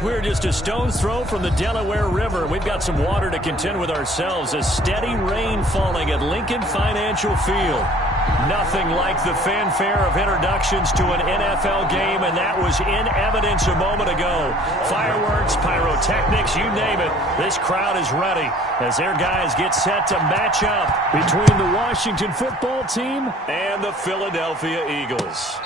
We're just a stone's throw from the Delaware River. We've got some water to contend with ourselves. A steady rain falling at Lincoln Financial Field. Nothing like the fanfare of introductions to an NFL game, and that was in evidence a moment ago. Fireworks, pyrotechnics, you name it. This crowd is ready as their guys get set to match up between the Washington football team and the Philadelphia Eagles.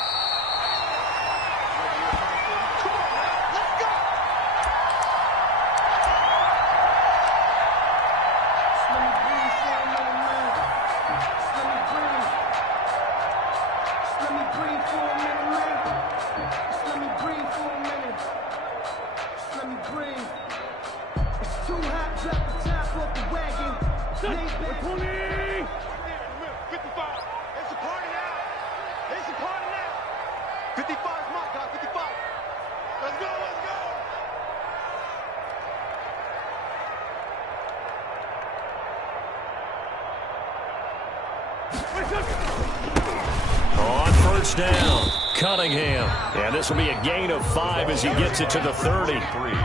On first down, Cunningham. And this will be a gain of 5 as he gets it to the 30.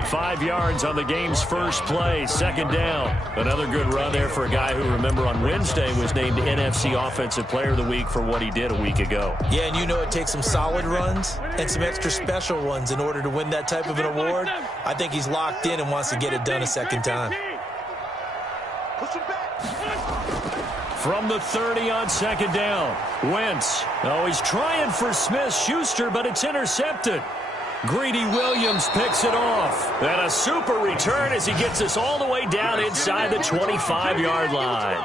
5 yards on the game's first play. Second down. Another good run there for a guy who, remember, on Wednesday was named NFC Offensive Player of the Week for what he did a week ago. Yeah, and you know it takes some solid runs and some extra special ones in order to win that type of an award. I think he's locked in and wants to get it done a second time. From the 30 on second down, Wentz. Oh, he's trying for Smith-Schuster, but it's intercepted. Greedy Williams picks it off. And a super return as he gets us all the way down inside the 25-yard line.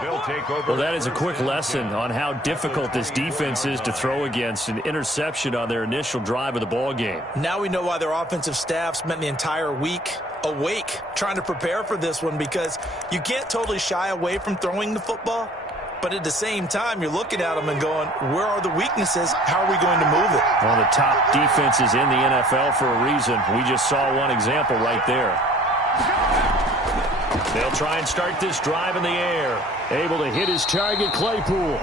Well, that is a quick lesson on how difficult this defense is to throw against. An interception on their initial drive of the ball game. Now we know why their offensive staff spent the entire week awake trying to prepare for this one, because you can't totally shy away from throwing the football. But at the same time, you're looking at them and going, where are the weaknesses? How are we going to move it? One of the top defenses in the NFL for a reason. We just saw one example right there. They'll try and start this drive in the air. Able to hit his target, Claypool.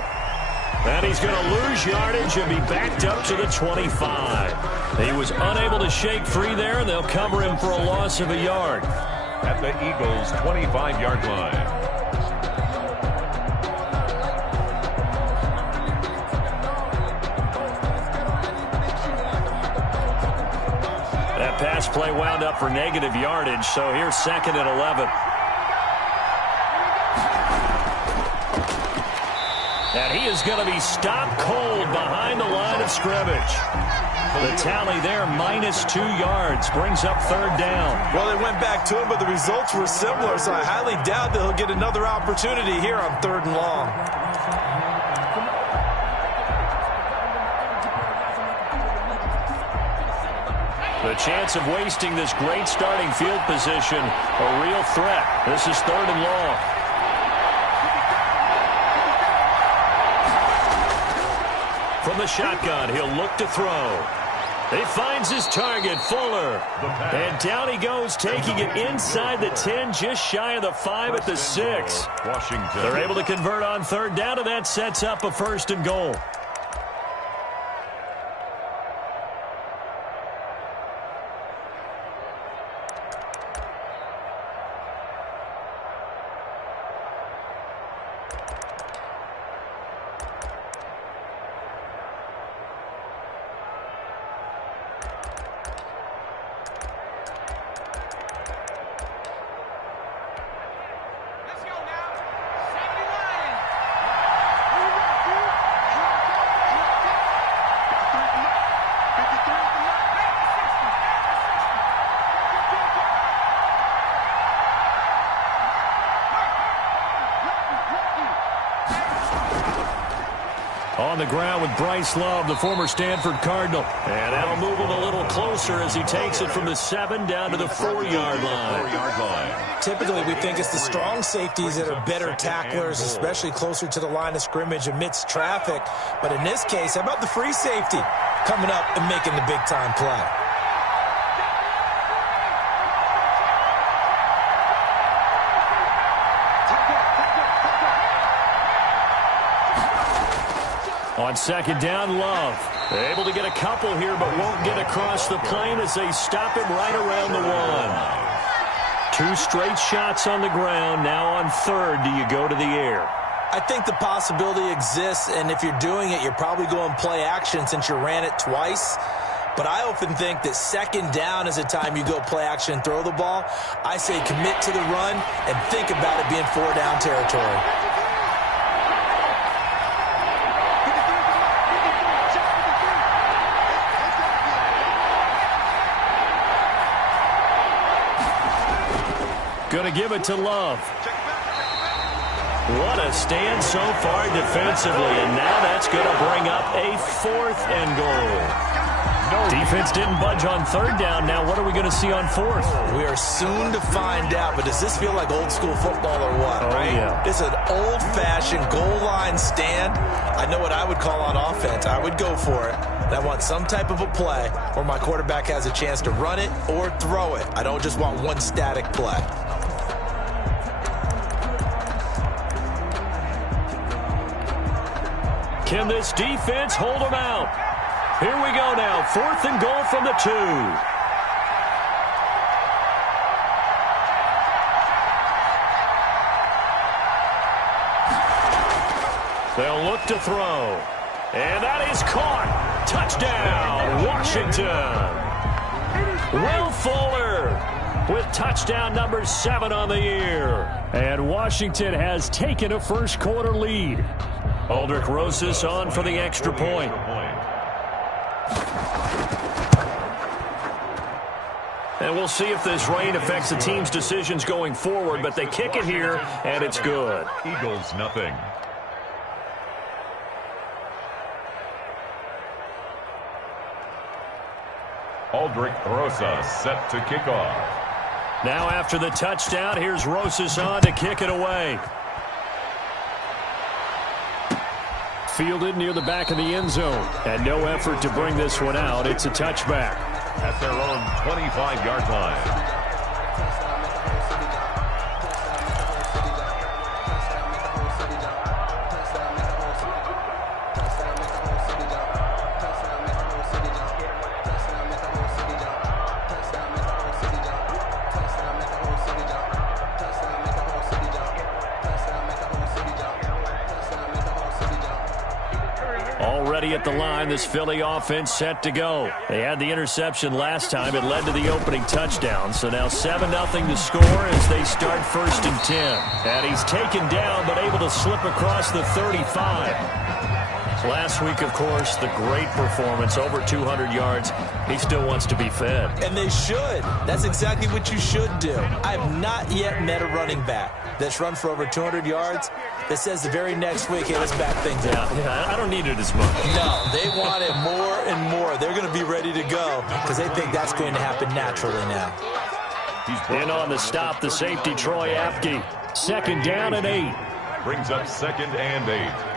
And he's going to lose yardage and be backed up to the 25. He was unable to shake free there, and they'll cover him for a loss of a yard. At the Eagles' 25-yard line. Pass play wound up for negative yardage, so here's second and 11. And he is going to be stopped cold behind the line of scrimmage. The tally there, -2 yards, brings up third down. Well, they went back to him, but the results were similar, so I highly doubt that he'll get another opportunity here on 3rd and long. The chance of wasting this great starting field position, a real threat. This is 3rd and long. From the shotgun, he'll look to throw. He finds his target, Fuller. And down he goes, taking it inside the 10, just shy of the 5 at the 6. Washington. They're able to convert on 3rd down, and that sets up a 1st and goal. On the ground with Bryce Love, the former Stanford Cardinal. And that'll move him a little closer as he takes it from the 7 down to the 4-yard line. Typically, we think it's the strong safeties that are better tacklers, especially closer to the line of scrimmage amidst traffic. But in this case, how about the free safety coming up and making the big-time play? On second down, Love. Able to get a couple here, but won't get across the plane as they stop him right around the 1. 2 straight shots on the ground. Now on third, do you go to the air? I think the possibility exists, and if you're doing it, you're probably going play action since you ran it twice. But I often think that second down is the time you go play action and throw the ball. I say commit to the run and think about it being 4-down territory. Going to give it to Love. What a stand so far defensively, and now that's going to bring up a 4th and goal. Defense didn't budge on third down. Now what are we going to see on 4th? We are soon to find out, but does this feel like old school football or what? Oh, right? Yeah. This is an old-fashioned goal line stand. I know what I would call on offense. I would go for it. And I want some type of a play where my quarterback has a chance to run it or throw it. I don't just want one static play. Can this defense hold them out? Here we go now. 4th and goal from the 2. They'll look to throw. And that is caught. Touchdown, Washington. Will Fuller with touchdown number 7 on the year. And Washington has taken a first quarter lead. Aldrich Rosas on for the extra point. And we'll see if this rain affects the team's decisions going forward, but they kick it here, and it's good. Eagles, nothing. Aldrich Rosas set to kick off. Now after the touchdown, here's Rosas on to kick it away. Fielded near the back of the end zone. And no effort to bring this one out. It's a touchback. At their own 25-yard line. Already at the line, this Philly offense set to go. They had the interception last time. It led to the opening touchdown. So now 7-0 to score as they start 1st and 10. And he's taken down but able to slip across the 35. Last week, of course, the great performance, over 200 yards. He still wants to be fed. And they should. That's exactly what you should do. I have not yet met a running back that's run for over 200 yards that says the very next week, hey, let's back things up. Yeah, I don't need it as much. No, they want it more and more. They're going to be ready to go because they think that's going to happen naturally now. In on the stop, the safety, Troy Apke. 2nd down and 8. Brings up 2nd and 8.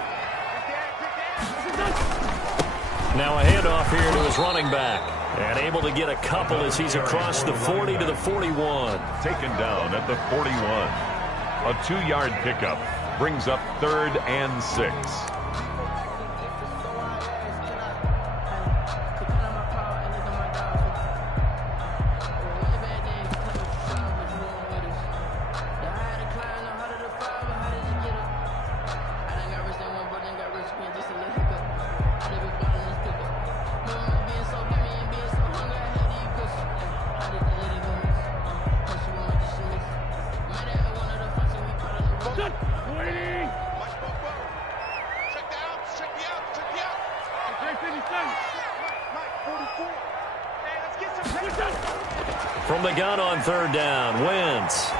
Now a handoff here to his running back. And able to get a couple as he's across the 40 to the 41. Taken down at the 41. A 2-yard pickup. Brings up 3rd and 6. From the gun on 3rd down, Wentz.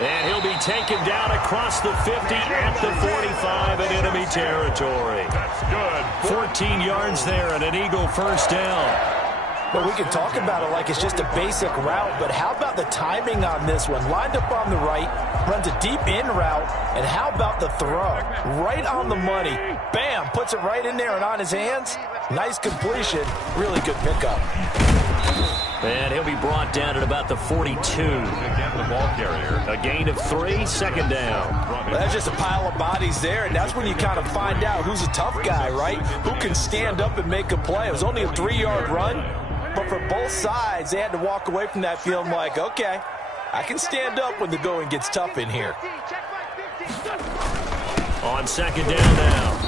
And he'll be taken down across the 50 at the 45 in enemy territory. That's good. 14 yards there and an Eagle 1st down. Well, we can talk about it like it's just a basic route, but how about the timing on this one? Lined up on the right, runs a deep in route, and how about the throw? Right on the money. Bam, puts it right in there and on his hands. Nice completion. Really good pickup. And he'll be brought down at about the 42. Again, the ball carrier. A gain of 3, second down. Well, that's just a pile of bodies there, and that's when you kind of find out who's a tough guy, right? Who can stand up and make a play. It was only a 3-yard run, but for both sides, they had to walk away from that field like, okay, I can stand up when the going gets tough in here. On second down now,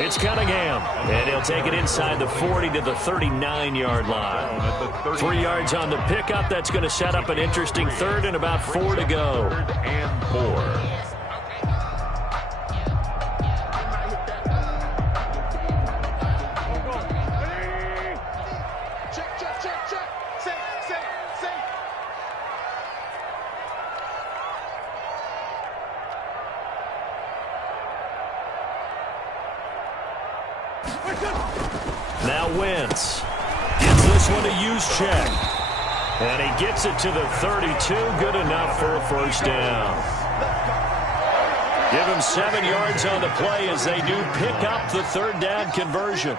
it's Cunningham, and he'll take it inside the 40 to the 39-yard line. 3 yards on the pickup. That's going to set up an interesting third and about 4 to go. 3rd and 4. Now Wentz gives this one to Juszczyk. And he gets it to the 32. Good enough for a first down. Give him 7 yards on the play as they do pick up the third down conversion.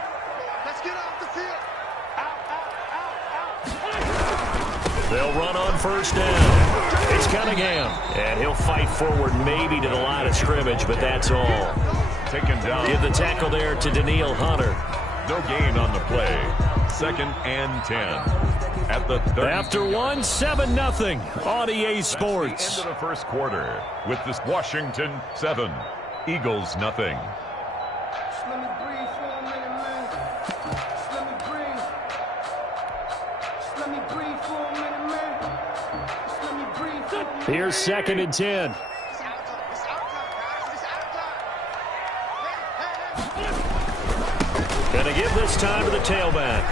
They'll run on first down. It's Cunningham. And he'll fight forward maybe to the line of scrimmage, but that's all. Taken down. Give the tackle there to Danielle Hunter. No gain on the play. 2nd and 10. At the 30. After 1, 7-0 on EA Sports. End of the first quarter with this Washington 7, Eagles nothing. Here's 2nd and 10. Going to give this time to the tailback.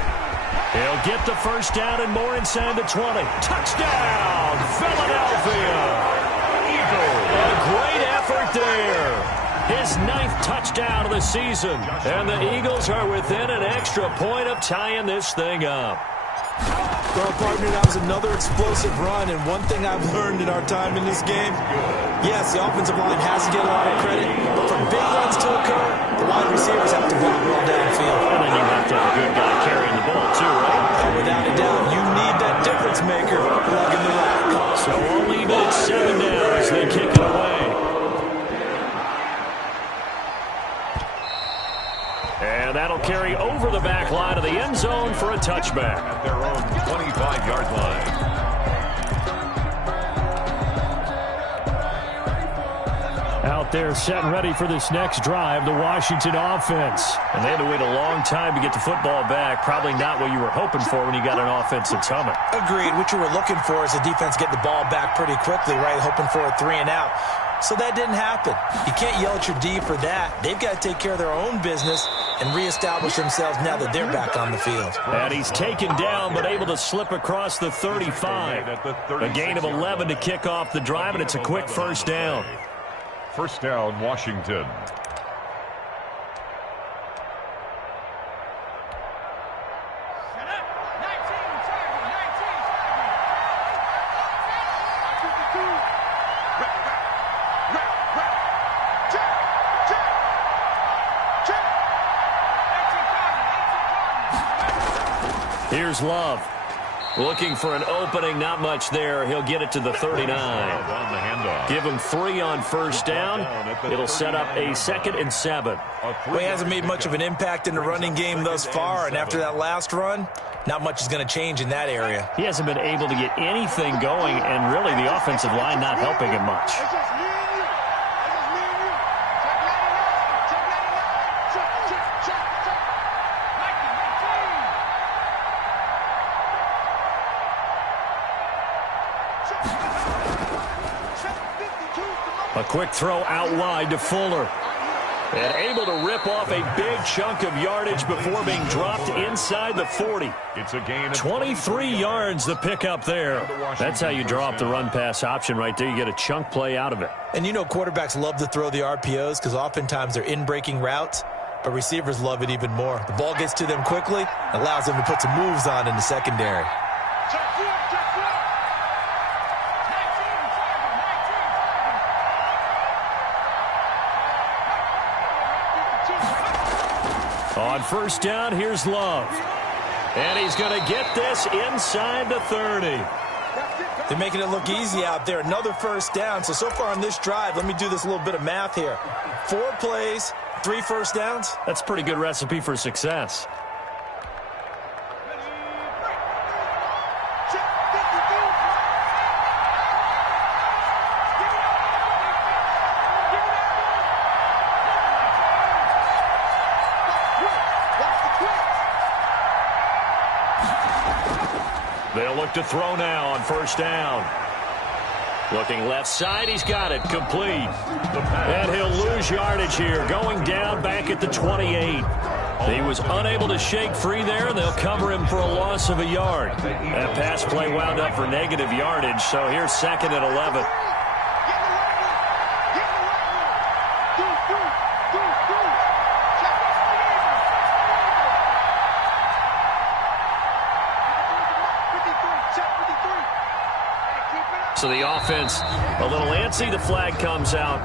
He'll get the first down and more inside the 20. Touchdown, Philadelphia. Eagles. A great effort there. His 9th touchdown of the season. And the Eagles are within an extra point of tying this thing up. Well, partner, that was another explosive run, and one thing I've learned in our time in this game, yes, the offensive line has to get a lot of credit, but for big runs to occur, the wide receivers have to block well downfield. And then you have to have a good guy carrying the ball, too, right? Without a doubt, you need that difference maker plugging the rock. So we'll leave it at 7 down as they kick it away. And that'll carry over the back line of the end zone for a touchback. At their own 25-yard line. Out there set and ready for this next drive, the Washington offense. And they had to wait a long time to get the football back. Probably not what you were hoping for when you got an offense that's humming. Agreed. What you were looking for is the defense getting the ball back pretty quickly, right? Hoping for a 3 and out. So that didn't happen. You can't yell at your D for that. They've got to take care of their own business and reestablish themselves now that they're back on the field. And he's taken down but able to slip across the 35. A gain of 11 to kick off the drive, and it's a quick first down. First down, Washington. Here's Love. Looking for an opening, not much there. He'll get it to the 39. Give him 3 on first down. It'll set up a 2nd and 7. Well, he hasn't made much of an impact in the running game thus far, and after that last run, not much is going to change in that area. He hasn't been able to get anything going, and really the offensive line not helping him much. A quick throw out wide to Fuller. And able to rip off a big chunk of yardage before being dropped inside the 40. It's a gain of 23 yards the pickup there. That's how you draw up the run-pass option right there. You get a chunk play out of it. And you know quarterbacks love to throw the RPOs because oftentimes they're in-breaking routes, but receivers love it even more. The ball gets to them quickly, allows them to put some moves on in the secondary. On first down, here's Love. And he's going to get this inside the 30. They're making it look easy out there. Another first down. So far on this drive, let me do this little bit of math here. 4 plays, 3 first downs. That's a pretty good recipe for success. They'll look to throw now on first down. Looking left side, he's got it, complete. And he'll lose yardage here, going down back at the 28. He was unable to shake free there, and they'll cover him for a loss of a yard. That pass play wound up for negative yardage, so here's 2nd and 11. So the offense a little antsy. The flag comes out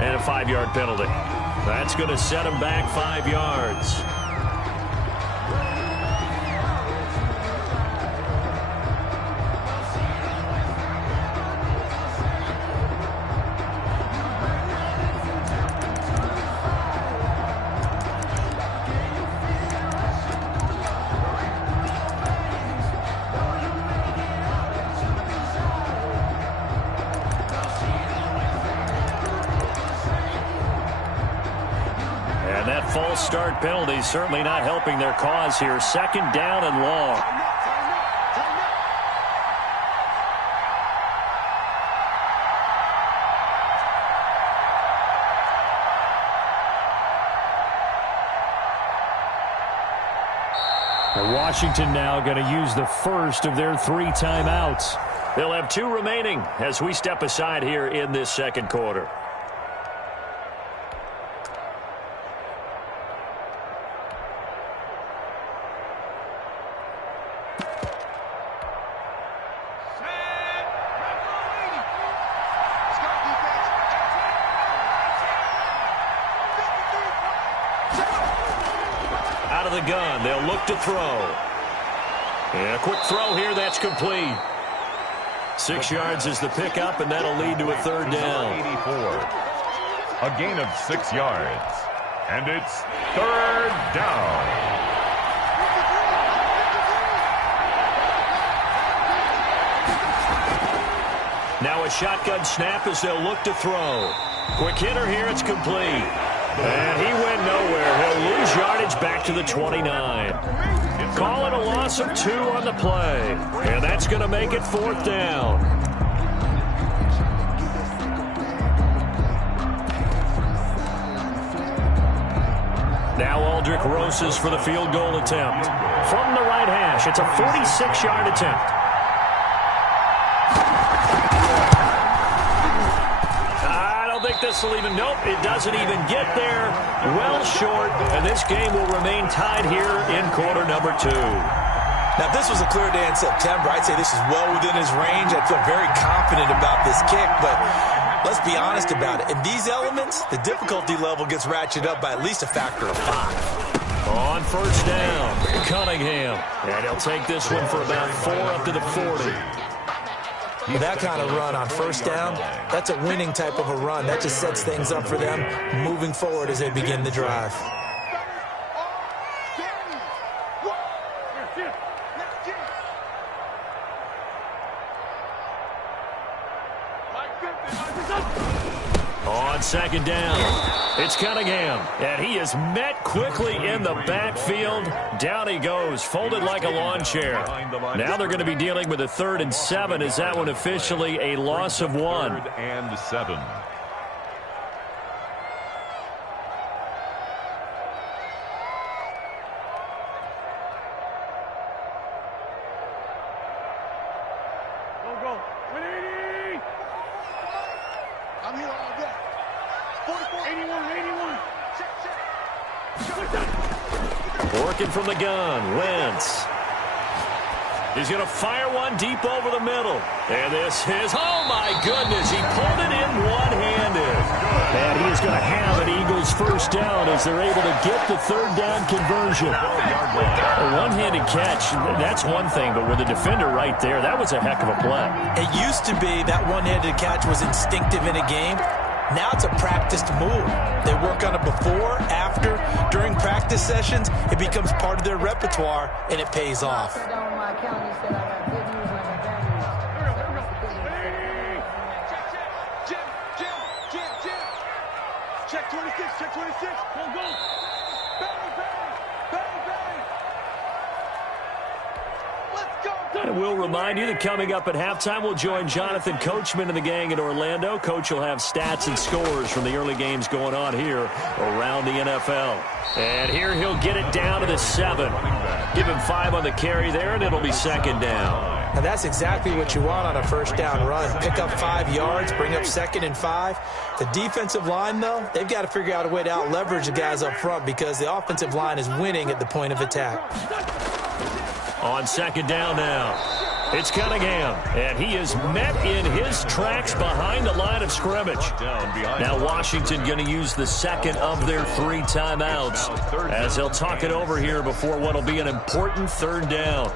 and a 5-yard penalty. That's going to set him back 5 yards. False start penalty certainly not helping their cause here. 2nd down and long. Washington now going to use the first of their 3 timeouts. They'll have 2 remaining as we step aside here in this 2nd quarter. Out of the gun, they'll look to throw. And a quick throw here, that's complete. 6 yards is the pickup, and that'll lead to a 3rd down. 84. A gain of 6 yards. And it's 3rd down. Now a shotgun snap as they'll look to throw. Quick hitter here, it's complete. And he went nowhere. He'll lose yardage back to the 29. Call it a loss of 2 on the play. And that's going to make it 4th down. Now Aldrick Rosas for the field goal attempt. From the right hash, it's a 46-yard attempt. This will even, nope, it doesn't even get there. Well short, and this game will remain tied here in quarter number 2. Now, if this was a clear day in September, I'd say this is well within his range. I'd feel very confident about this kick, but let's be honest about it. In these elements, the difficulty level gets ratcheted up by at least a factor of 5. On first down, Cunningham. And he'll take this one for about 4 up to the 40. With that kind of run on first down, that's a winning type of a run. That just sets things up for them moving forward as they begin the drive. On 2nd down, it's Cunningham, and he is met quickly in the backfield. Down he goes, folded like a lawn chair. Now they're going to be dealing with a 3rd and 7. Is that one officially a loss of 1? 3rd and 7. Working from the gun, Wentz. He's going to fire one deep over the middle. And this is, oh my goodness, he pulled it in one-handed. And he is going to have an Eagles first down as they're able to get the third down conversion. A one-handed catch, that's one thing, but with the defender right there, that was a heck of a play. It used to be that one-handed catch was instinctive in a game. Now it's a practiced move. They work on it before, after, during practice sessions. It becomes part of their repertoire, and it pays off. Check 26, check 26. Go, go. Bang, bang, bang, bang. Let's go. And we'll remind you that coming up at halftime, we'll join Jonathan Coachman and the gang in Orlando. Coach will have stats and scores from the early games going on here around the NFL. And here he'll get it down to the 7. Give him 5 on the carry there, and it'll be second down. And that's exactly what you want on a first down run. Pick up 5 yards, bring up 2nd and 5. The defensive line, though, they've got to figure out a way to out-leverage the guys up front because the offensive line is winning at the point of attack. On second down now, it's Cunningham, and he is met in his tracks behind the line of scrimmage. Now Washington going to use the second of their 3 timeouts as they'll talk it over here before what will be an important third down.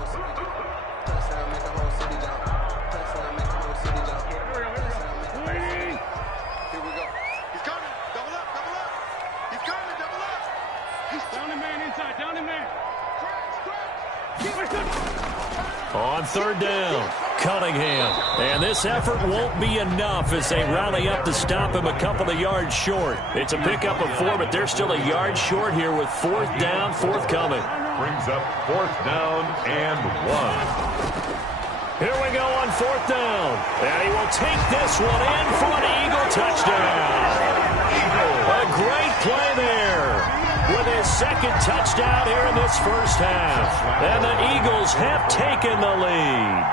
On third down, Cunningham. And this effort won't be enough as they rally up to stop him a couple of yards short. It's a pickup of 4, but they're still a yard short here with 4th down, forthcoming. Brings up 4th down and 1. Here we go on 4th down. And he will take this one in for an Eagle touchdown. A great play there with his second touchdown here in this first half. And the Eagles have taken the lead.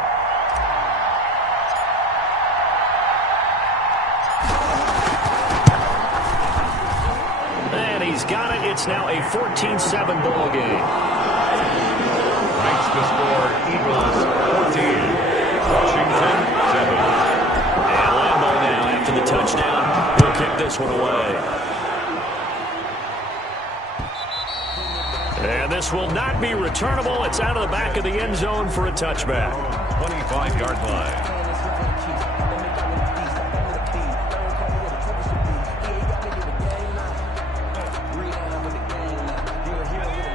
And he's got it. It's now a 14-7 ball game. Makes the score Eagles 14, Washington 7. And Lambeau now after the touchdown will kick this one away. And this will not be returnable. It's out of the back of the end zone for a touchback. 25-yard line.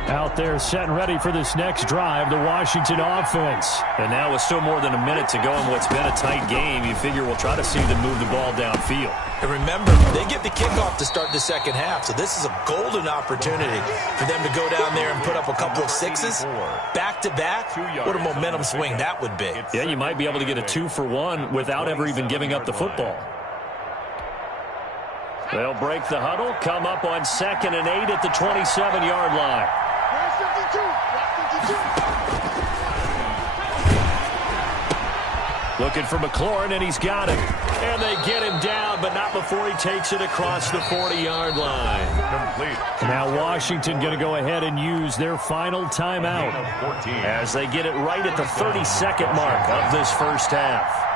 Out there set and ready for this next drive, the Washington offense. And now with still more than a minute to go in what's been a tight game, you figure we'll try to see them move the ball downfield. And remember, they get the kickoff to start the second half, so this is a golden opportunity for them to go down there and put up a couple of 6s back-to-back. What a momentum swing that would be. Yeah, you might be able to get a 2-for-1 without ever even giving up the football. They'll break the huddle, come up on 2nd and 8 at the 27-yard line. Looking for McLaurin, and he's got it. And they get him down, but not before he takes it across the 40-yard line. Complete. Now Washington going to go ahead and use their final timeout as they get it right at the 32nd mark of this first half.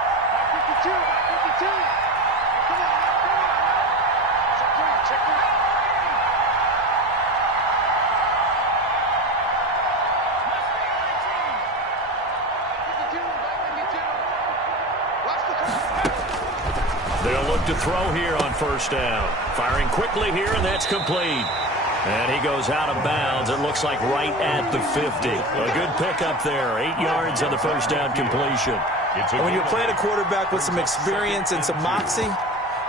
They'll look to throw here on first down. Firing quickly here, and that's complete. And he goes out of bounds. It looks like right at the 50. A good pickup there. 8 yards on the first down completion. And when you're playing a quarterback with some experience and some moxie,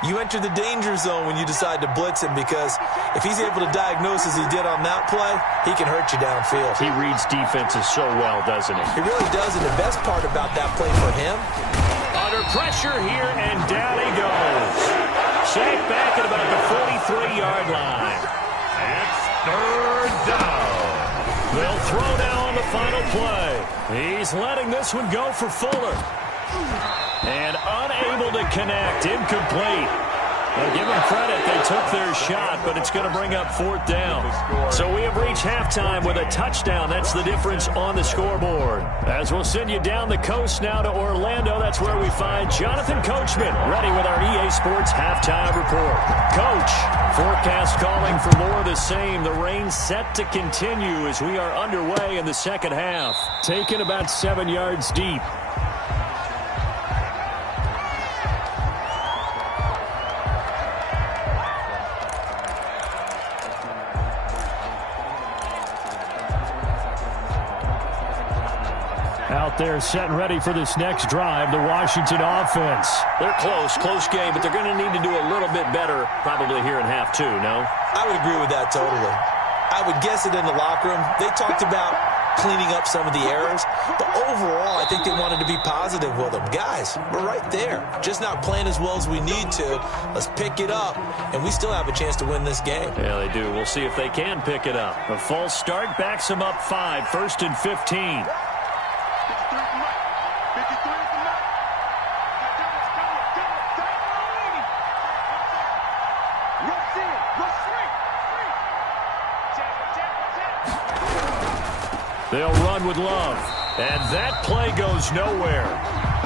you enter the danger zone when you decide to blitz him, because if he's able to diagnose as he did on that play, he can hurt you downfield. He reads defenses so well, doesn't he? He really does, and the best part about that play for him, under pressure here, and down he goes. Sacked back at about the 43-yard line. It's third down. They'll throw now on the final play. He's letting this one go for Fuller. And unable to connect, incomplete. Well, give them credit. They took their shot, but it's going to bring up 4th down. So we have reached halftime with a touchdown. That's the difference on the scoreboard. As we'll send you down the coast now to Orlando, that's where we find Jonathan Coachman, ready with our EA Sports halftime report. Coach, forecast calling for more of the same. The rain set to continue as we are underway in the second half. Taken about 7 yards deep. Out there set and ready for this next drive, the Washington offense. They're close game, but they're going to need to do a little bit better probably here in half 2, no? I would agree with that totally. I would guess it in the locker room. They talked about cleaning up some of the errors, but overall, I think they wanted to be positive with them. Guys, we're right there. Just not playing as well as we need to. Let's pick it up, and we still have a chance to win this game. Yeah, they do. We'll see if they can pick it up. A false start backs them up 5, 1st and 15. They'll run with Love. And that play goes nowhere.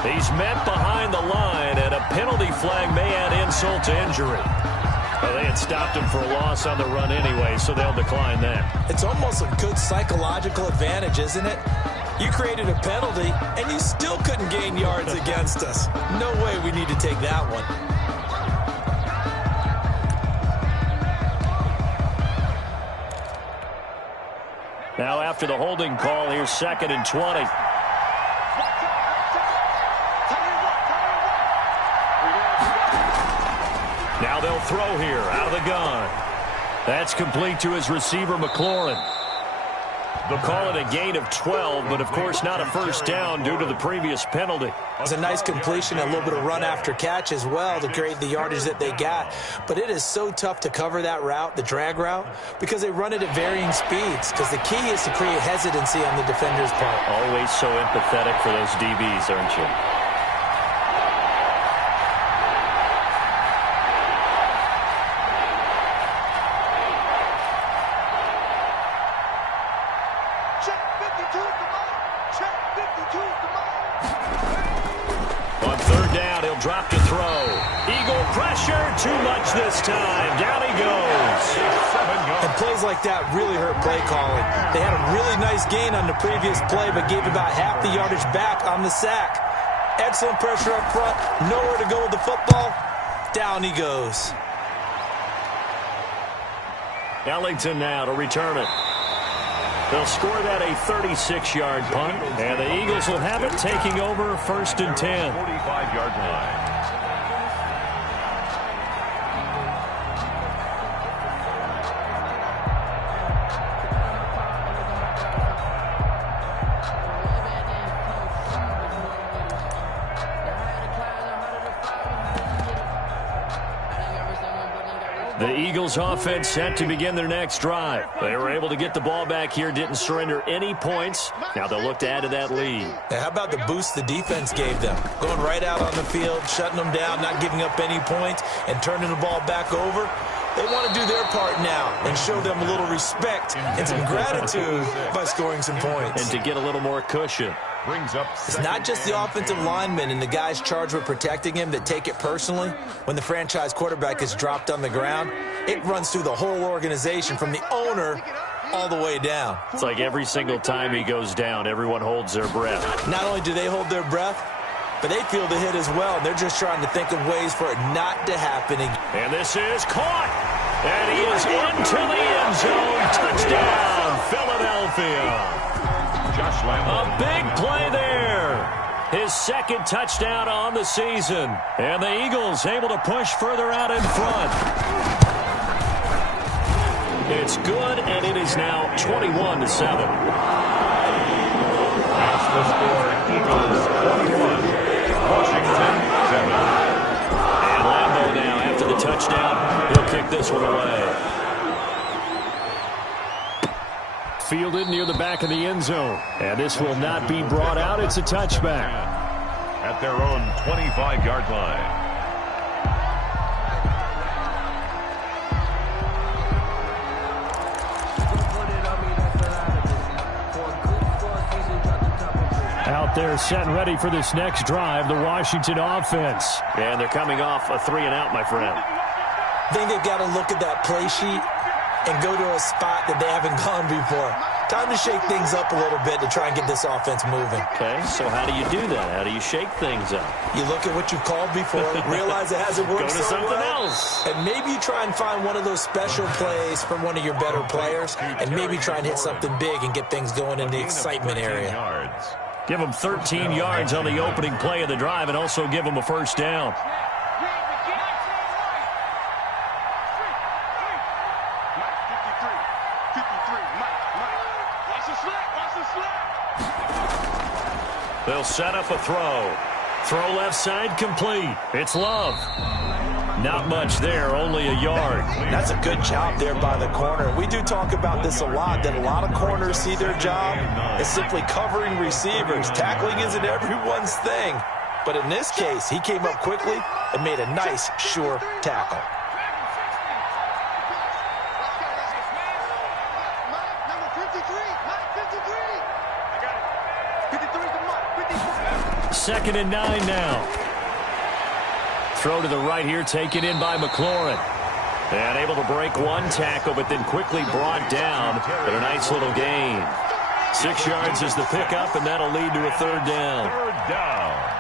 He's met behind the line, and a penalty flag may add insult to injury. Well, they had stopped him for a loss on the run anyway, so they'll decline that. It's almost a good psychological advantage, isn't it? You created a penalty, and you still couldn't gain yards against us. No way we need to take that one. Now after the holding call, here's 2nd and 20. Now they'll throw here out of the gun. That's complete to his receiver, McLaurin. They'll call it a gain of 12, but of course not a first down due to the previous penalty. It's a nice completion, a little bit of run after catch as well to create the yardage that they got. But it is so tough to cover that route, the drag route, because they run it at varying speeds. Because the key is to create hesitancy on the defender's part. Always so empathetic for those DBs, aren't you? Drop to throw. Eagle pressure. Too much this time. Down he goes. And plays like that really hurt play calling. They had a really nice gain on the previous play, but gave about half the yardage back on the sack. Excellent pressure up front. Nowhere to go with the football. Down he goes. Ellington now to return it. They'll score that a 36-yard punt, and the Eagles will have it taking over 1st and 10. 45-yard line. The Eagles offense set to begin their next drive. They were able to get the ball back here, didn't surrender any points. Now they'll look to add to that lead. How about the boost the defense gave them? Going right out on the field, shutting them down, not giving up any points, and turning the ball back over. They want to do their part now and show them a little respect and some gratitude by scoring some points. And to get a little more cushion. Brings up it's not just the offensive linemen and the guys charged with protecting him that take it personally. When the franchise quarterback is dropped on the ground, it runs through the whole organization from the owner all the way down. It's like every single time he goes down, everyone holds their breath. Not only do they hold their breath, but they feel the hit as well. And they're just trying to think of ways for it not to happen again. And this is caught. And he is into the end zone. Touchdown, Philadelphia. A big play there. His 2nd touchdown on the season. And the Eagles able to push further out in front. It's good, and it is now 21-7. That's the score. Eagles 21. Washington 7. And Lambeau now, after the touchdown, he'll kick this one away. Fielded near the back of the end zone. And this will not be brought out. It's a touchback. At their own 25-yard line. out there setting ready for this next drive, the Washington offense. And they're coming off a 3-and-out, my friend. I think they've got to look at that play sheet and go to a spot that they haven't gone before. Time to shake things up a little bit to try and get this offense moving. Okay, so how do you do that? How do you shake things up? You look at what you've called before, realize it hasn't worked Go to so something well, else. and maybe you try and find one of those special plays from one of your better players, and maybe try and hit something big and get things going in the excitement area. Give them 13 yards on the opening play of the drive and also give them a first down. They'll set up a throw. Throw left side complete. It's Love. Not much there, only a yard. That's a good job there by the corner. We do talk about this a lot, that a lot of corners see their job as simply covering receivers. Tackling isn't everyone's thing. But in this case, he came up quickly and made a nice, sure tackle. Second and 9 now. Throw to the right here, taken in by McLaurin. And able to break one tackle, but then quickly brought down. But a nice little gain. 6 yards is the pickup, and that'll lead to a third down. Third down.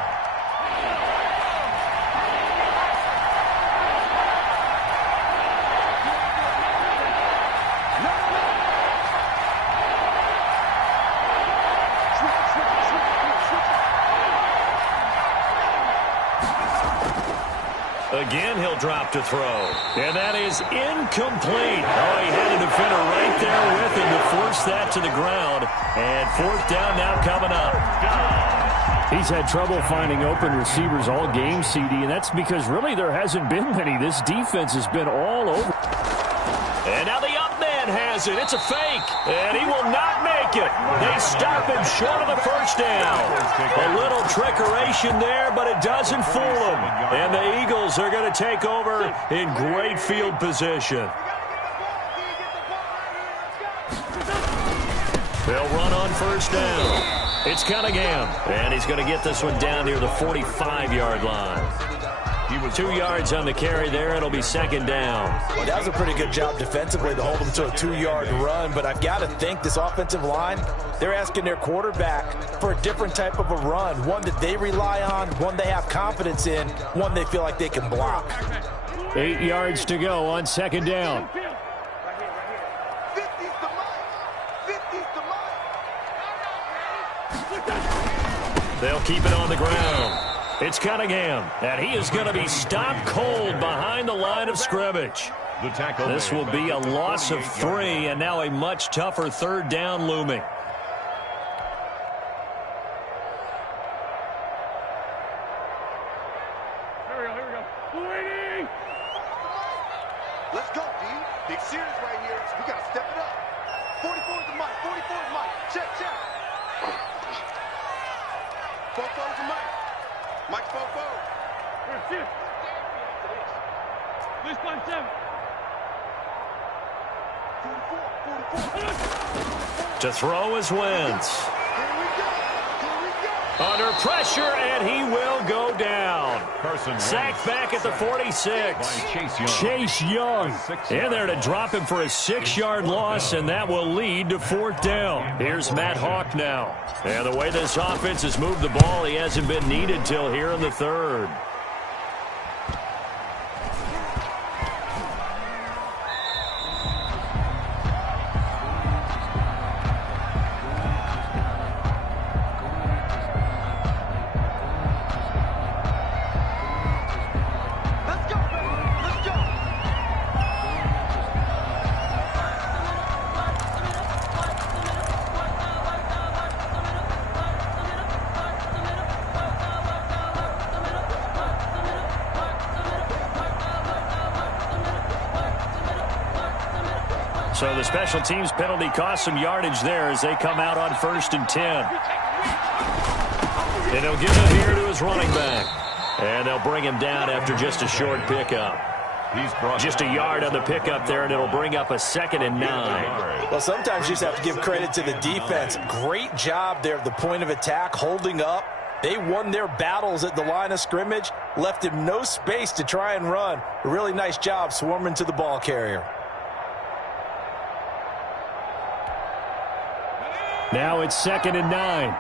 Again, he'll drop to throw. And that is incomplete. Oh, he had a defender right there with him to force that to the ground. And fourth down now coming up. He's had trouble finding open receivers all game, CD, and that's because really there hasn't been many. This defense has been all over. And now the up man has it. It's a fake. And he will not make it. They stop him short of the first down. A little trickeration there, but it doesn't fool them. And the Eagles are going to take over in great field position. They'll run on first down. It's Cunningham. And he's going to get this one down near the 45-yard line. He was 2 yards on the carry there. It'll be second down. Well, that was a pretty good job defensively to hold him to a 2-yard run, but I've got to think this offensive line, they're asking their quarterback for a different type of a run, one that they rely on, one they have confidence in, one they feel like they can block. 8 yards to go on second down. They'll keep it on the ground. It's Cunningham, and he is going to be stopped cold behind the line of scrimmage. This will be a loss of 3, and now a much tougher third down looming. Here we go. Let's go, D. Big series right here. We got to step it up. 44 is the mic. 44 is the mic. Check. 44 is the mic. Mike Fofo. Here. Please punch him. 44. To throw is Wentz. Under pressure, and he will go down. Sacked back at the 46. Chase Young in there to drop him for a 6-yard loss, and that will lead to fourth down. Here's Matt Hawk now. And the way this offense has moved the ball, he hasn't been needed till here in the third. So the special teams penalty cost some yardage there as they come out on 1st and 10. And he'll give it here to his running back. And they'll bring him down after just a short pickup. Just a yard on the pickup there, and it'll bring up a 2nd and 9. Well, sometimes you just have to give credit to the defense. Great job there at the point of attack, holding up. They won their battles at the line of scrimmage, left him no space to try and run. A really nice job swarming to the ball carrier. Now it's 2nd and 9.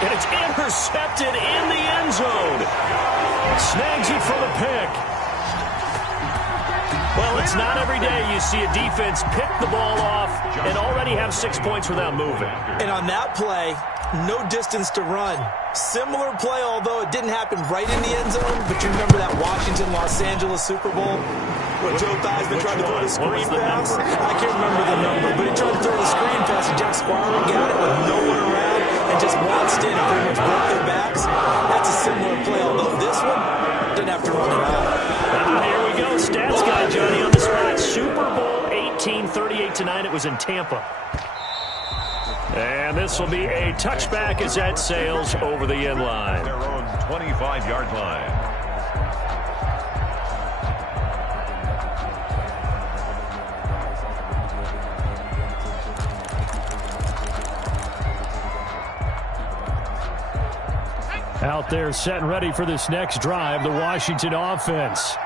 And it's intercepted in the end zone. Snags it for the pick. Well, it's not every day you see a defense pick the ball off and already have 6 points without moving. And on that play, no distance to run. Similar play, although it didn't happen right in the end zone, but you remember that Washington-Los Angeles Super Bowl where Joe Theismann tried to throw the screen pass? I can't remember the number, but he tried to throw the screen pass, and Jack Squirrel got it with no one around and just waltzed in and pretty much broke their backs. That's a similar play, although this one didn't have to run it out. Here we go. Stats guy Johnny on the spot. Super Bowl 18, 38-9. It was in Tampa. And this will be a touchback as that sails over the end line. Their own 25-yard line. Out there set and ready for this next drive, the Washington offense.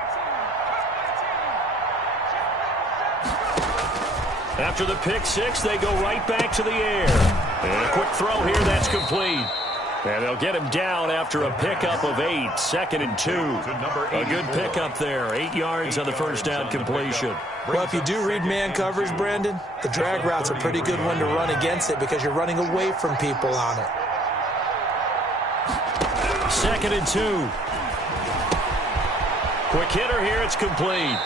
After the pick six, they go right back to the air. And a quick throw here, that's complete. And they'll get him down after a pickup of 8, 2nd and 2. A good pickup there, 8 yards on the first down completion. Well, if you do read man coverage, Brandon, the drag route's a pretty good one to run against it because you're running away from people on it. 2nd and 2. Quick hitter here, it's complete.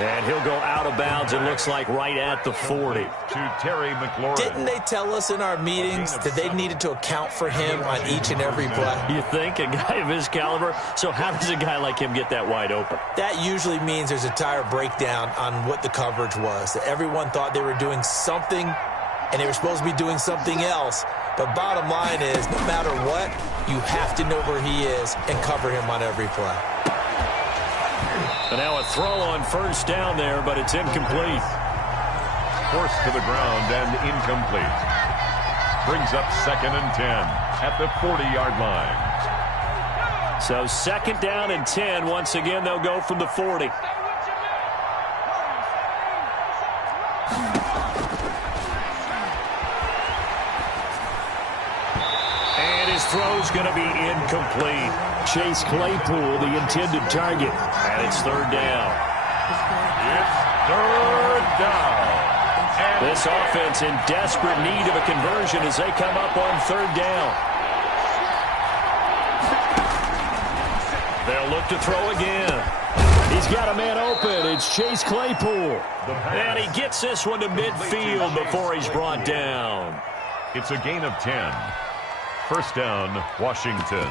And he'll go out of bounds, it looks like right at the 40. To Terry McLaurin. Didn't they tell us in our meetings that they needed to account for him on each and every play? You think? A guy of his caliber? So how does a guy like him get that wide open? That usually means there's a tire breakdown on what the coverage was. That everyone thought they were doing something, and they were supposed to be doing something else. But bottom line is, no matter what, you have to know where he is and cover him on every play. And now a throw on first down there, but it's incomplete. Forced to the ground and incomplete. Brings up 2nd and 10 at the 40-yard line. So 2nd down and 10. Once again, they'll go from the 40. And his throw's going to be incomplete. Chase Claypool, the intended target. And it's 3rd down. It's 3rd down. And this offense in desperate need of a conversion as they come up on 3rd down. They'll look to throw again. He's got a man open. It's Chase Claypool. And he gets this one to midfield before he's brought down. It's a gain of 10. 1st down, Washington.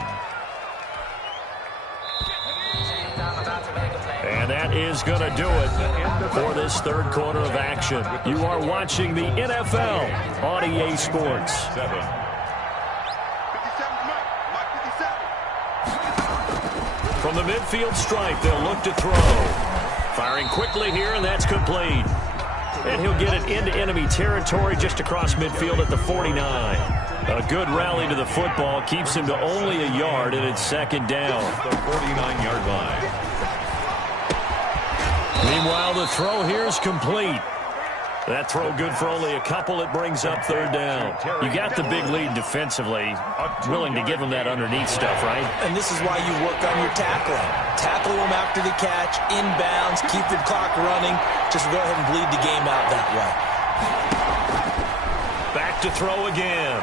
And that is going to do it for this 3rd quarter of action. You are watching the NFL on EA Sports. 7. From the midfield stripe, they'll look to throw. Firing quickly here, and that's complete. And he'll get it into enemy territory just across midfield at the 49. A good rally to the football keeps him to only a yard, and it's 2nd down. The 49-yard line. Meanwhile, the throw here is complete. That throw good for only a couple. It brings up 3rd down. You got the big lead defensively. Willing to give them that underneath stuff, right? And this is why you work on your tackling. Tackle them after the catch, inbounds, keep the clock running. Just go ahead and bleed the game out that way. Back to throw again.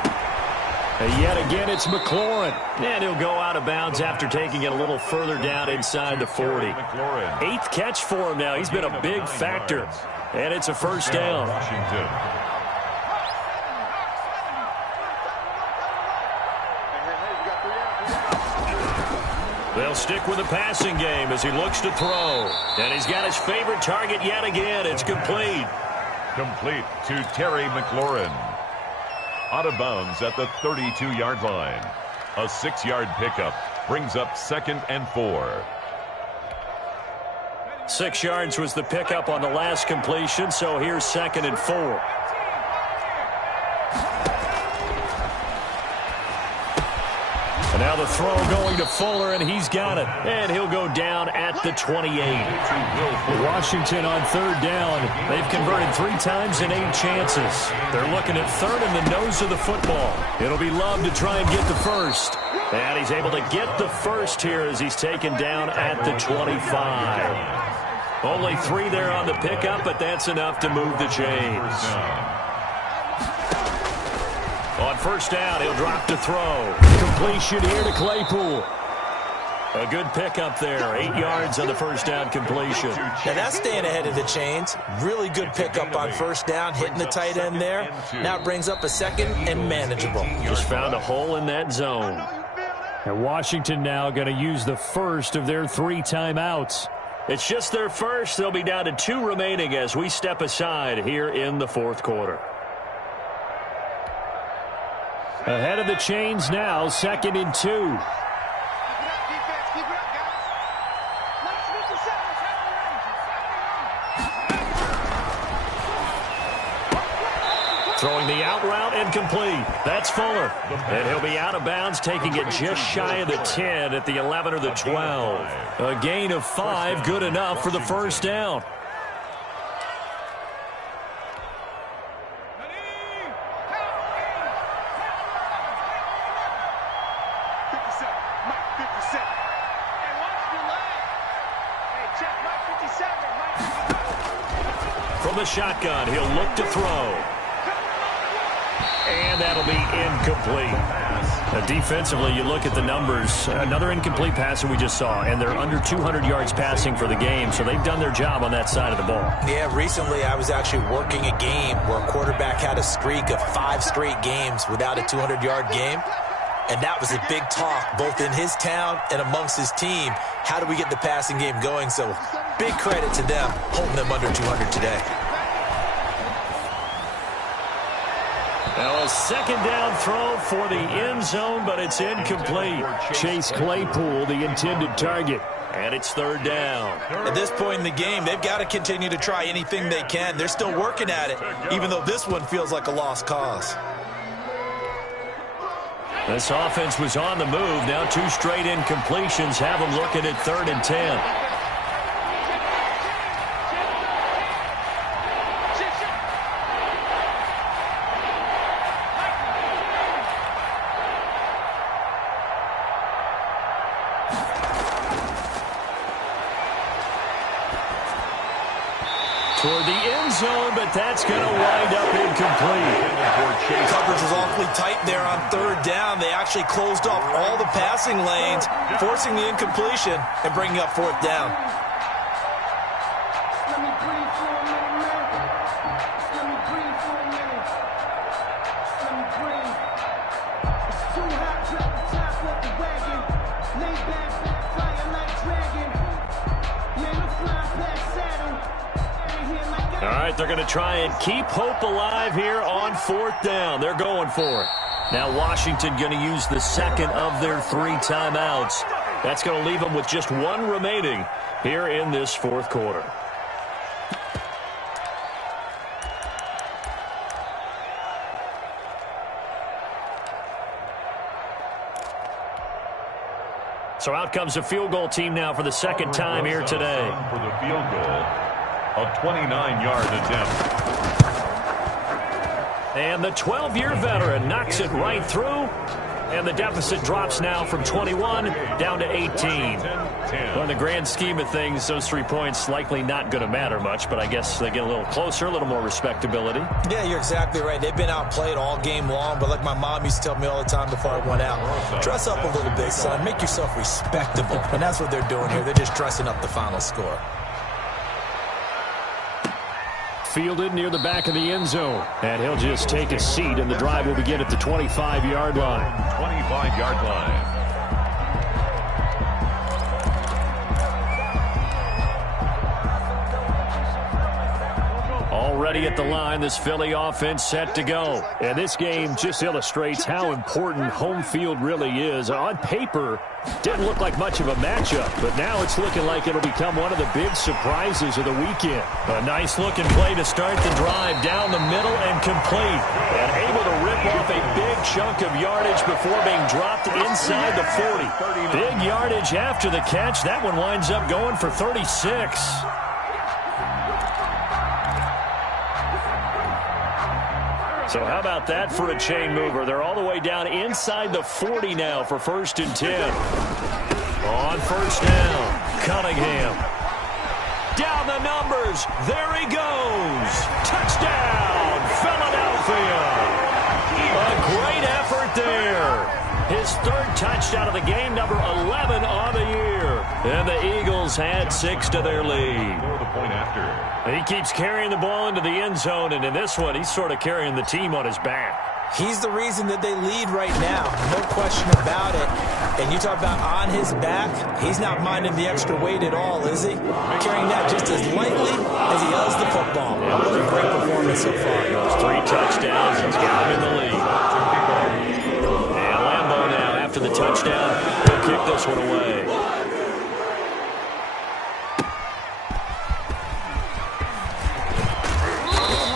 And yet again, it's McLaurin. And he'll go out of bounds after taking it a little further down inside the 40. 8th catch for him now. He's been a big factor. And it's a 1st down. Washington. They'll stick with the passing game as he looks to throw. And he's got his favorite target yet again. It's complete. Complete to Terry McLaurin. Out of bounds at the 32-yard line. A 6-yard pickup brings up 2nd and 4. 6 yards was the pickup on the last completion, so here's 2nd and 4. And now the throw going to Fuller, and he's got it. And he'll go down at the 28. Washington on 3rd down. They've converted 3 times in 8 chances. They're looking at 3rd in the nose of the football. It'll be Love to try and get the first. And he's able to get the first here as he's taken down at the 25. Only 3 there on the pickup, but that's enough to move the chains. On 1st down, he'll drop to throw. Completion here to Claypool. A good pickup there. 8 yards on the 1st down completion. Now that's staying ahead of the chains. Really good pickup on 1st down, hitting the tight end there. Now it brings up a 2nd and manageable. Just found a hole in that zone. And Washington now going to use the first of their 3 timeouts. It's just their first. They'll be down to 2 remaining as we step aside here in the 4th quarter. Ahead of the chains now, 2nd and 2. Throwing the out route incomplete. That's Fuller. And he'll be out of bounds, taking it just shy of the 10 at the 11 or the 12. A gain of 5, good enough for the 1st down. From the shotgun, he'll look to throw. And that'll be incomplete. Defensively, you look at the numbers. Another incomplete pass that we just saw, and they're under 200 yards passing for the game, so they've done their job on that side of the ball. Yeah, recently I was actually working a game where a quarterback had a streak of 5 straight games without a 200-yard game, and that was a big talk both in his town and amongst his team. How do we get the passing game going? So big credit to them holding them under 200 today. Now a 2nd down throw for the end zone, but it's incomplete. Chase Claypool, the intended target. And it's 3rd down. At this point in the game, they've got to continue to try anything they can. They're still working at it, even though this one feels like a lost cause. This offense was on the move. Now 2 straight incompletions have them looking at 3rd and 10. Toward the end zone, but that's going to wind up incomplete. Coverage was awfully tight there on 3rd down. They actually closed off all the passing lanes, forcing the incompletion and bringing up 4th down. All right, they're going to try and keep hope alive here on 4th down. They're going for it. Now Washington going to use the 2nd of their 3 timeouts. That's going to leave them with just 1 remaining here in this 4th quarter. So out comes a field goal team now for the 2nd time here today. For the field goal, a 29-yard attempt. And the 12-year veteran knocks it right through. And the deficit drops now from 21 down to 18. Well, in the grand scheme of things, those 3 points likely not going to matter much, but I guess they get a little closer, a little more respectability. Yeah, you're exactly right. They've been outplayed all game long, but like my mom used to tell me all the time before I went out, dress up a little bit, son. Make yourself respectable. And that's what they're doing here. They're just dressing up the final score. Fielded near the back of the end zone. And he'll just take a seat, and the drive will begin at the 25-yard line. 25-yard line. ready at the line. This Philly offense set to go. And this game just illustrates how important home field really is. On paper, didn't look like much of a matchup, but now it's looking like it'll become one of the big surprises of the weekend. A nice-looking play to start the drive down the middle and complete. And able to rip off a big chunk of yardage before being dropped inside the 40. Big yardage after the catch. That one winds up going for 36. So how about that for a chain mover? They're all the way down inside the 40 now for 1st and 10. On first down, Cunningham. Down the numbers. There he goes. Touchdown, Philadelphia. A great effort there. His 3rd touchdown of the game, number 11 on the year. And the Eagles had 6 to their lead. For the point after. He keeps carrying the ball into the end zone, and in this one, he's sort of carrying the team on his back. He's the reason that they lead right now. No question about it. And you talk about on his back, he's not minding the extra weight at all, is he? Carrying that just as lightly as he does the football. What a great performance so far. Those 3 touchdowns, he's got him in the lead. And Lambeau now, after the touchdown, will kick this one away.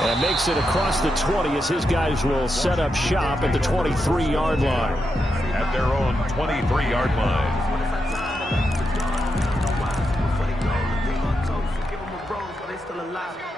And makes it across the 20 as his guys will set up shop at the 23-yard line. At their own 23-yard line.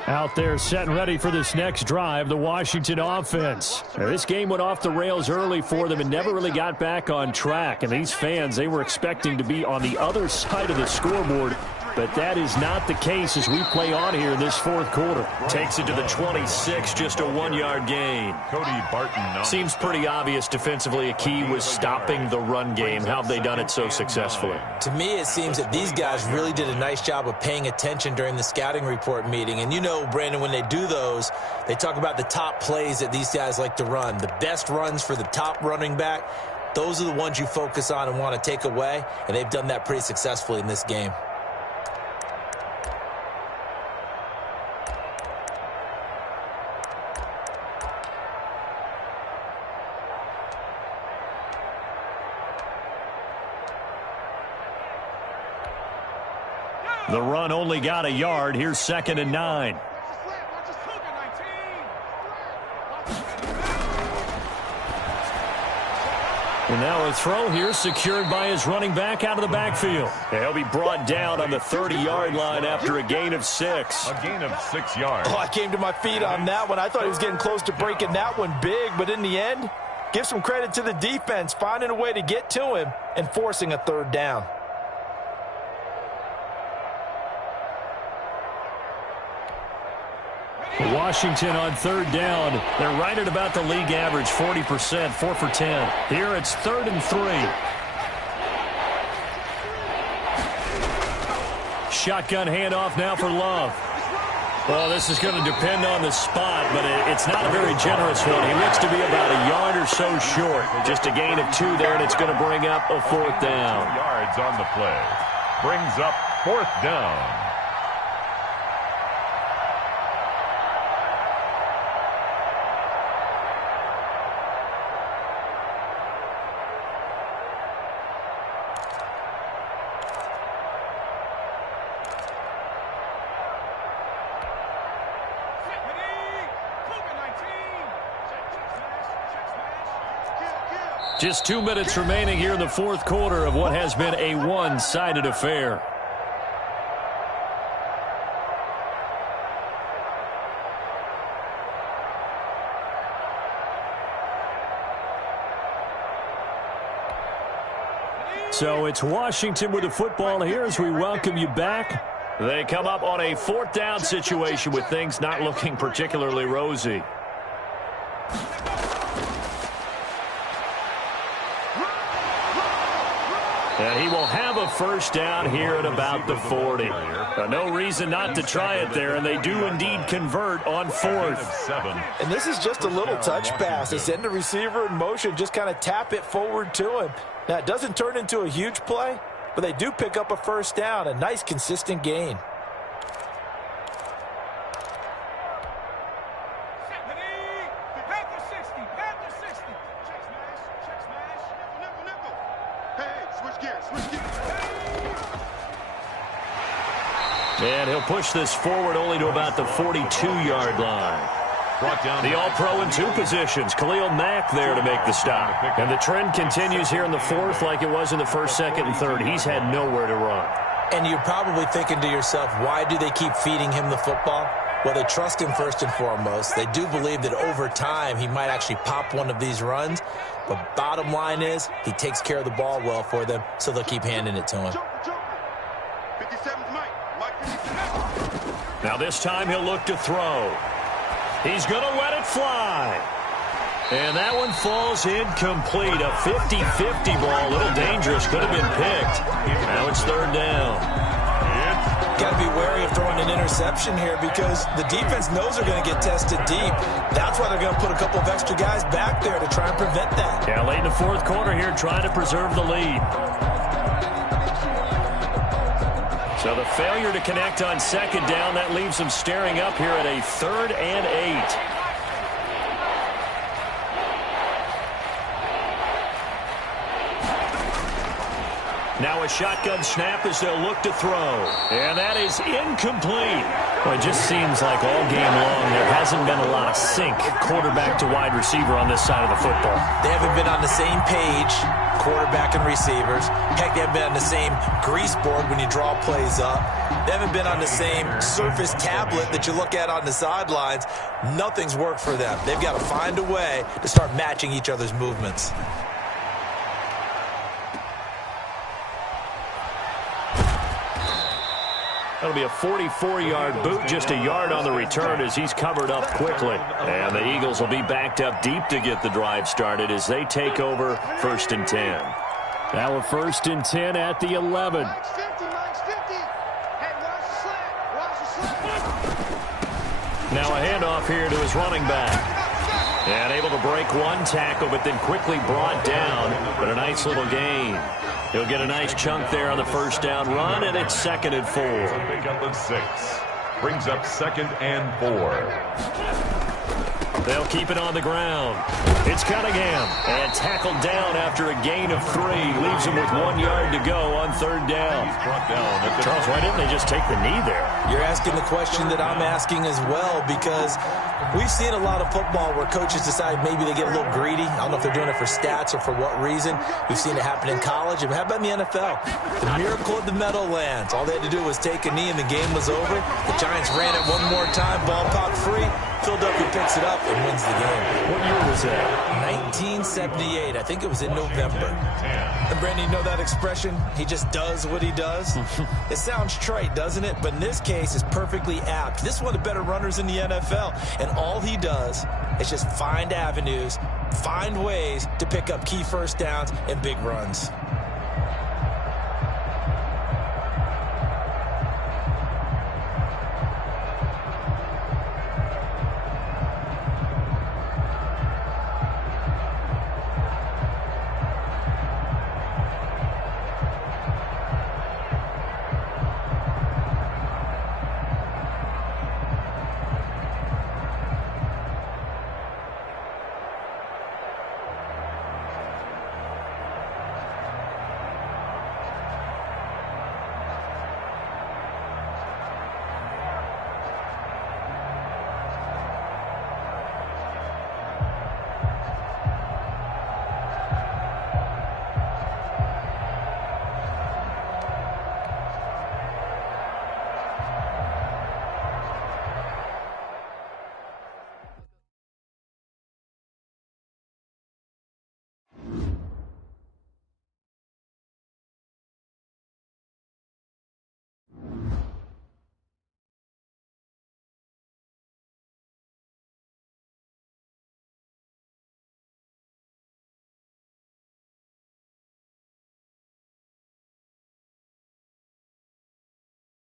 Out there set and ready for this next drive, the Washington offense. Now, this game went off the rails early for them and never really got back on track. And these fans, they were expecting to be on the other side of the scoreboard. But that is not the case as we play on here in this 4th quarter. Takes it to the 26, just a 1-yard gain. Cody Barton. Seems pretty obvious defensively. A key was stopping the run game. How have they done it so successfully? To me, it seems that these guys really did a nice job of paying attention during the scouting report meeting. And you know, Brandon, when they do those, they talk about the top plays that these guys like to run. The best runs for the top running back, those are the ones you focus on and want to take away. And they've done that pretty successfully in this game. The run only got a yard. Here's 2nd and 9. And now a throw here secured by his running back out of the backfield. He'll be brought down on the 30-yard line after a gain of 6. A gain of 6 yards. Oh, I came to my feet on that one. I thought he was getting close to breaking that one big, but in the end, give some credit to the defense, finding a way to get to him and forcing a 3rd down. Washington on 3rd down. They're right at about the league average, 40%, 4 for 10. Here it's 3rd and 3. Shotgun handoff now for Love. Well, this is going to depend on the spot, but it's not a very generous one. He looks to be about a yard or so short. Just a gain of 2 there, and it's going to bring up a 4th down. Yards on the play. Brings up 4th down. Just 2 minutes remaining here in the 4th quarter of what has been a one-sided affair. So it's Washington with the football here as we welcome you back. They come up on a 4th down situation with things not looking particularly rosy. And he will have a 1st down here at about the 40. No reason not to try it there, and they do indeed convert on 4th. And this is just a little touch pass. They send the receiver in motion, just kind of tap it forward to him. Now, it doesn't turn into a huge play, but they do pick up a 1st down, a nice, consistent gain. switch gears, switch gears. And he'll push this forward only to about the 42-yard line. Brought down The All-Pro in 2 positions. Khalil Mack there to make the stop. And the trend continues here in the 4th like it was in the 1st, 2nd, and 3rd. He's had nowhere to run. And you're probably thinking to yourself, why do they keep feeding him the football? Well, they trust him first and foremost. They do believe that over time he might actually pop one of these runs. But bottom line is he takes care of the ball well for them, so they'll keep handing it to him. 57's Mike. Mike 57. Now this time he'll look to throw. He's going to let it fly. And that one falls incomplete. A 50-50 ball. A little dangerous. Could have been picked. Now it's 3rd down. Got to be wary of throwing an interception here because the defense knows they're going to get tested deep. That's why they're going to put a couple of extra guys back there to try and prevent that. Yeah, late in the 4th quarter here, trying to preserve the lead. So the failure to connect on 2nd down, that leaves them staring up here at a 3rd and 8. Now a shotgun snap as they'll look to throw. And that is incomplete. Well, it just seems like all game long there hasn't been a lot of sync quarterback to wide receiver on this side of the football. They haven't been on the same page, quarterback and receivers. Heck, they haven't been on the same grease board when you draw plays up. They haven't been on the same Surface tablet that you look at on the sidelines. Nothing's worked for them. They've got to find a way to start matching each other's movements. That'll be a 44-yard boot, just a yard on the return as he's covered up quickly. And the Eagles will be backed up deep to get the drive started as they take over 1st and 10. Now a 1st and 10 at the 11. Mike's 50, Mike's 50. Hey, watch the slant, watch the slant. Now a handoff here to his running back. And able to break one tackle, but then quickly brought down. But a nice little gain. He'll get a nice chunk there on the 1st down run, and it's 2nd and 4. Pick up of 6. Brings up 2nd and 4. They'll keep it on the ground. It's Cunningham. And tackled down after a gain of 3. Leaves him with 1 yard to go on 3rd down. Brought down at the Charles, why didn't they just take the knee there? You're asking the question that I'm asking as well, because we've seen a lot of football where coaches decide maybe they get a little greedy. I don't know if they're doing it for stats or for what reason. We've seen it happen in college. And how about in the NFL? The miracle of the Meadowlands. All they had to do was take a knee and the game was over. The Giants ran it one more time. Ball popped free. Philadelphia picks it up and wins the game. What year was that? 1978. I think it was in November. And Brandon, you know that expression? He just does what he does? It sounds trite, doesn't it? But in this case, it's perfectly apt. This is one of the better runners in the NFL. And all he does is just find avenues, find ways to pick up key 1st downs and big runs.